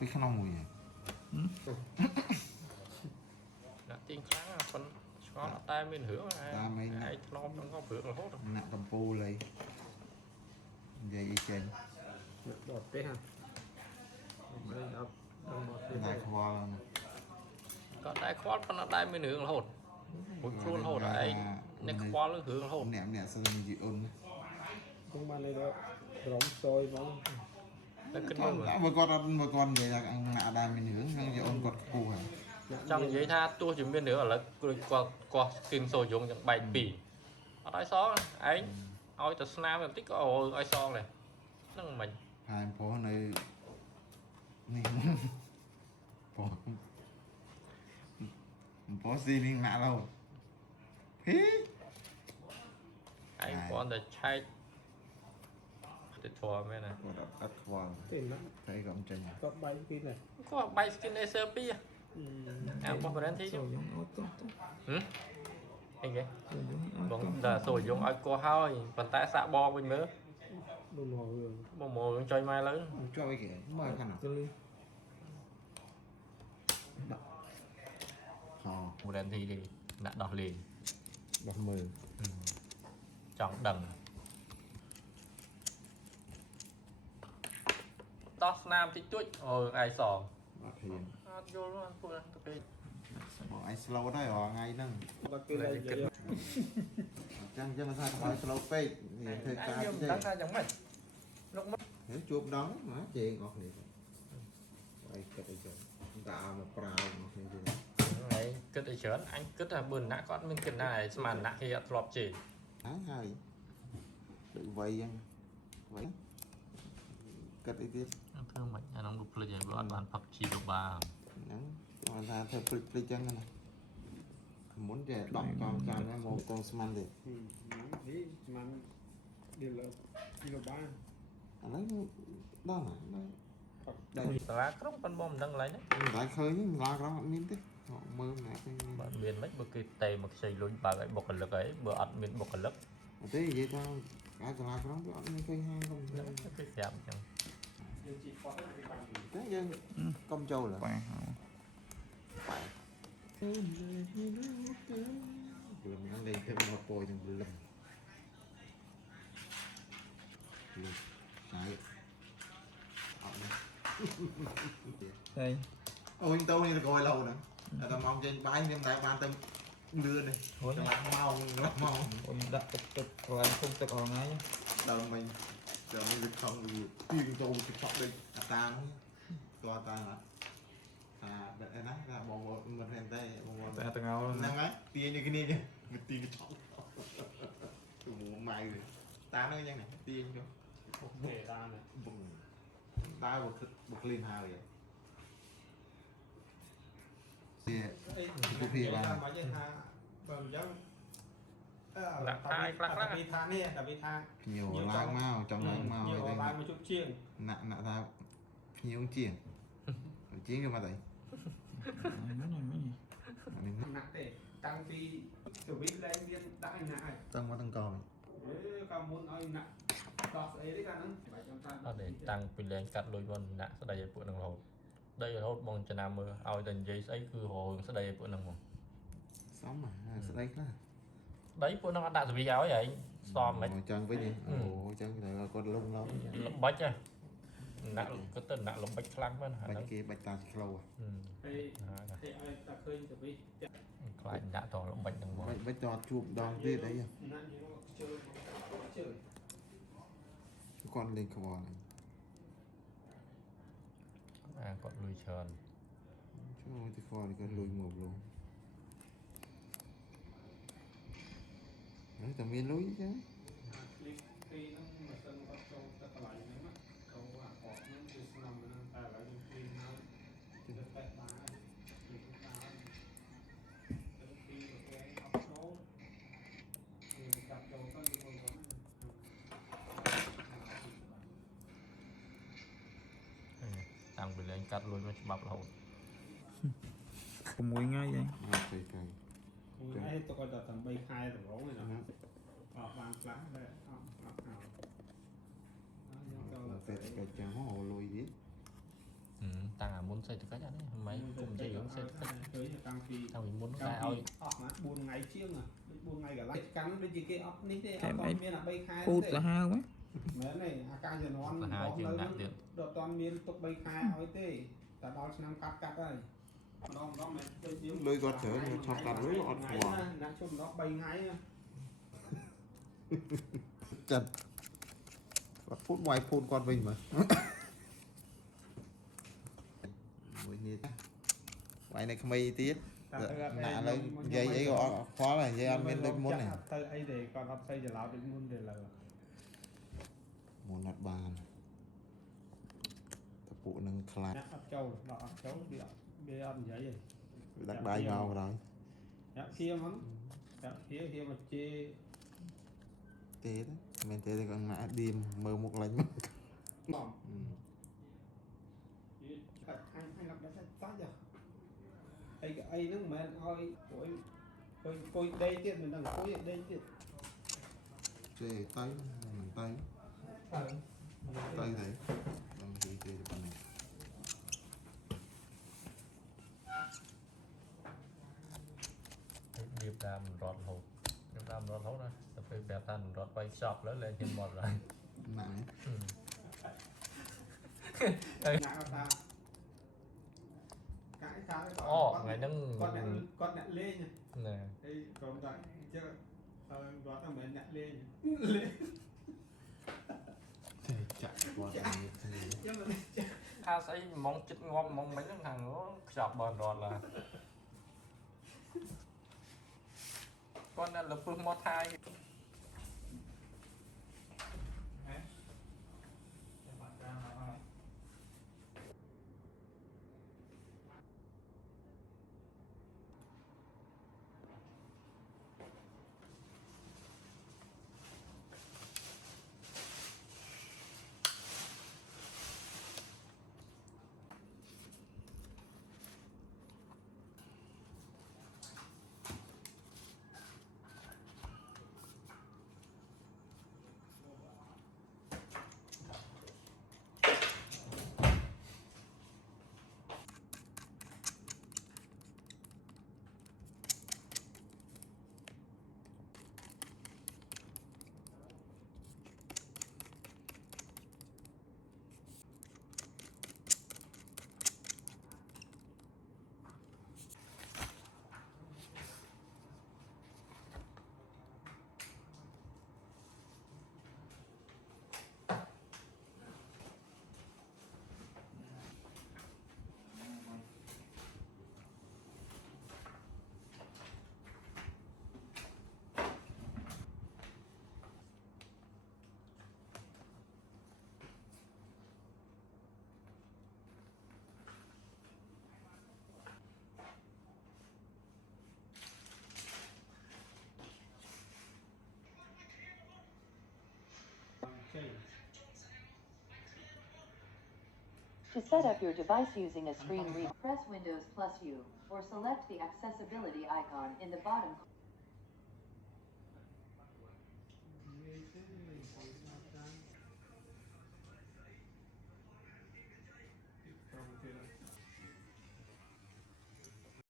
ពីក្នុងមួយដាក់ទៀងខ្លាំងប៉ុនឆ្ងល់អត់តែមានរឿងឯងធ្នមនឹងក៏រឿងរហូតណាក់កំពូលអីនិយាយអីចេញបត់ទេហ่ะមិនអត់បត់ទេ តែខ្វល់ ក៏តែខ្វល់ប៉ុន្តែតែមានរឿងរហូតមួយខ្លួនរហូតឯងអ្នកខ្វល់រឿងរហូត អ្នកសិលនិយាយអូន cũng ban đây đó rộng sôi mà តែគិតមើល បើគាត់អត់បើគាត់និយាយថាណាក់ដែរមានរឿងនឹងនិយាយអូនគាត់ខ្ពស់ហើយ ចង់និយាយថាទោះជាមានរឿងឥឡូវគាត់គឹងសូយងយ៉ាងបែកពីរអត់ឲ្យសងឯងឲ្យតែស្នាមបន្តិចក៏ឲ្យសងដែរហ្នឹងមិន ហើយព្រោះនៅនេះព្រោះព្រោះស៊ីនេះណាក់រហូតហី ឯងគ្រាន់តែឆែកទៅធေါ်មែនណា គាត់អត់ខ្វល់ tiền lắm តែក៏មិនចេញ có bay pin này គាត់បែក skin laser 2អារបស់ brand ទីហឹមអីគេបងតែសូយងឲ្យកោះហើយប៉ុន្តែសាក់បងវិញមើល đồ màu hường បងមកចុយមកឥឡូវ ជាប់អីគេមើលខាងណា cái ly ហ៎ brand ទីនេះដាក់ដោះលេង បោះមើល ចង់ដឹងដោះស្នាមតិចតួចអូឯងសង អត់ហ៊ាន អត់យល់ហ្នឹងពួកហ្នឹងទៅពេក បងឯង slow ដែររាល់ថ្ងៃហ្នឹង và cái này vậy អញ្ចឹងមិនថាកុំឲ្យ slow ពេកនេះធ្វើការ ខ្ញុំ ទេ ដឹងថាយ៉ាងម៉េចលោកមក ហើយជួបដងណាជេងអស់គ្នាអីគិតអីចឹងតែឲ្យមកប្រើមកគ្នាទៀត ហើយគិតអីច្រើនអញគិតថាបើណាក់គាត់មានគិតណាស្មានណាក់គេអត់ធ្លាប់ជេរ ហើយដូចវ័យចឹងវ័យគិតអីទៀត ធ្វើមិនអានោះលោកភ្លេចហើយបើអត់បានផឹកជីទៅបា ហ្នឹងគាត់ថាធ្វើភ្លេចចឹងណាមុនតែដកកងចាំណាមកកងស្មានទេ thế mà điều là kilo ba ឥឡូវដល់ណាដែរ សាលាក្រុងប៉ុនបងមិនដឹងឡើយណា មិនដែរឃើញម្លាក្រងអត់មានទេមើលម្នាក់ឃើញ បើមានមិនបើគេតេមកខ្ចីលុយបើឲ្យបុគ្គលិកអីបើអត់មានបុគ្គលិក អត់ទេនិយាយថាកាយសាលាក្រុងវាអត់មានឃើញហាងខ្ញុំ ហ្នឹងគេប្រាប់អញ្ចឹង តែយើងកុំចូលឡើយ បែ ព្រមហ្នឹងលេងទៅមកពោទាំងលឹមលឹមហើយអត់ណា đây អូនទៅនេះរកឲ្យលោហ្នឹងតែមកចេញបាយខ្ញុំតែបានទៅលឿននេះឆ្លាក់ម៉ោងមក ôi đặtទឹកឡើងkhôngទឹកអងហើយ ដើមមិញចាំវាខំវាពីងចូលទៅឆក់ដូចអាតាហ្នឹងតើតាអាបែបណាថាបងមិនមែនទេបង តែទាំងអោ ហ្នឹងហើយទាញនេះគ្នានេះវាទាញឆក់ទៅម៉ៅតាហ្នឹងយ៉ាងនេះទាញចុះ để ra này បងដើរបុកលីនហើយវា cái là mấy cái tha vâng giống Lạc thai, lạc thai. cà phê tha nè cà phê tha ញោឡើងមកចង់ឡើងមក nhiều ហើយ lại một chút chiêng ណាក់ថាភ្ញៀវជាងគេមកទៅ mấy này អានេះ nặng để tăng phi tiểu bít lên viên đã anh nặng តាំងមកតាំងកោ cao muốn ơi nặng đọt ấy đấy ra nó អត់ទេតាំងពីលេងកាត់លុយមិនណាក់ស្ដីឲ្យពួកនឹងរហូតស្ដីរហូតបងចំណាំមើលឲ្យតែនិយាយស្អីគឺរហូតស្ដីឲ្យពួកនឹងមក សមស្ដីខ្លះ ស្ដីពួកនឹងអត់ដាក់សវិឲ្យហីសមមិន ចឹងវិញអូចឹងតែគាត់លំឡំ ល្បិចហ៎ណាក់គាត់ទៅណាក់ល្បិចខ្លាំងមែនហ្នឹង បាច់គេបាច់តាឆ្លោ thì thì ai ta khơi tiểu bít ខ្លាចដាក់តល្បិចហ្នឹងមក បាច់តជួបដងទៀតអី nặng như nó chơi chơi គាត់លេងខ្វល់ អាគាត់លុយច្រើន ចូលទៅខ្វល់គាត់លុយមកលងហ្នឹងតែមានលុយចឹង khi nó mà sân có châu ta lại nếu mà câu à có nó thì nằm nó ta lại những khi nó chỉ được tệ bá thì chúng ta đến khi mà cái học số thì gặp đầu con thì còn có តាំងពីលេងកាត់លុយមកច្បាប់រហូត 6ថ្ងៃvậy អត់ទេកាយ cũng ấy tôi coi là tầm bay khai tầm rốn này nè ở bàn lá đây học nào តែតែចាំហៅលុយទៀត tăng à muốn xây từ cách đấy mấy cùng chơi giống xây từ cách tới tăng thì tao mình muốn tăng cái thì ơi អស់ណា4ថ្ងៃជាង4ថ្ងៃកន្លះកាន់ដូចជាគេអត់នេះទេអ Em ត់ ấy មានអា3ខែ พูดละห้าวไหม មែនទេអាការជំនាន់ là hai chuyện nặngទៀត ដល់អត់មានទុក3ខែឲ្យទេតែដល់ឆ្នាំកាត់ហើយម្ដងមែនដូចយើង លុយគាត់ច្រើនគាត់ឆាប់កាត់លុយអត់ខ្វល់ ណាជុំម្ដង3ថ្ងៃ ចិត្តគាត់พูดវាយพูดគាត់វិញមើលមួយនេះវាយនៅក្មេងទៀតណាឥឡូវនិយាយអីក៏អត់ខ្វល់ហើយនិយាយអត់មានដូចមុនទេ ទៅអីទេគាត់អត់ស្អីច្រឡោដូចមុនទេឡើយ មុនអត់បានតែពួកនឹងខ្លាច អ្នកអត់ចូលដល់អត់ចូលវាអត់និយាយទេ ដាក់ដៃមកបណ្ដោយ អ្នកធៀមហ្នឹងអ្នកធៀមមកជេ ទេមែនទេគាត់ណាឌីមមើលមុខលេញមក បង កាត់ខាងខាងដល់សាច់សាច់អីអីហ្នឹងមិនមែនឲ្យពុយដេកទៀតមិនដឹងពុយដេកទៀត ទេទៅមិនទៅទៅទេដល់និយាយទេប៉ុណ្ណឹង điệp ra mình rót hộp điệp ra mình rót hộp đó tập về bẹp ta mình rót quay shop lớn lên trên một rồi ណាស់ ណាក់ថាកាយថា អូថ្ងៃហ្នឹង គាត់អ្នកលេង nè អីក្រុមតែជើហើយគាត់តែមិនអ្នកលេង ទេចាក់គាត់នេះគ្នា ចឹងមិន tha xây mong chích ngon mong mấy thằng nó shop bền rót là con là phương mô thai To set up your device using a screen reader, press Windows plus U, or select the accessibility icon in the bottom.